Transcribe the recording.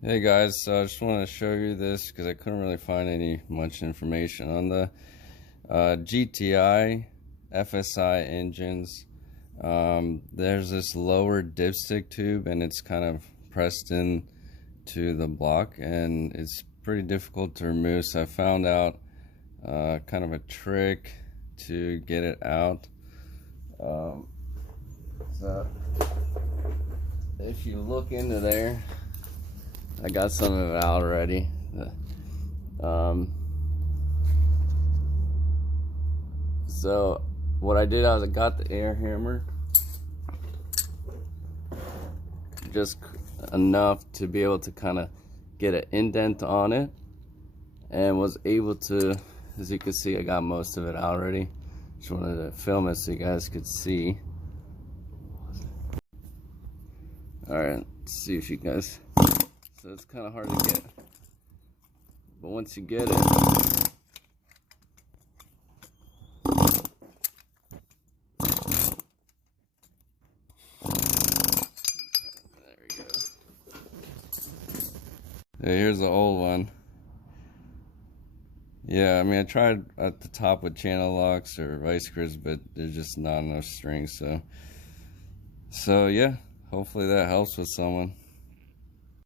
Hey guys, so I just want to show you this because I couldn't really find much information on the GTI FSI engines. There's this lower dipstick tube and it's kind of pressed in to the block and it's pretty difficult to remove, so I found out kind of a trick to get it out. So if you look into there, I got some of it out already. So what I did was I got the air hammer, just enough to be able to kind of get an indent on it, and was able to, as you can see, I got most of it out already. Just wanted to film it so you guys could see. Alright, let's see if you guys, so it's kind of hard to get, but once you get it, there we go. Hey, here's the old one. Yeah, I mean, I tried at the top with channel locks or vice grips, but there's just not enough strings. So yeah, hopefully that helps with someone.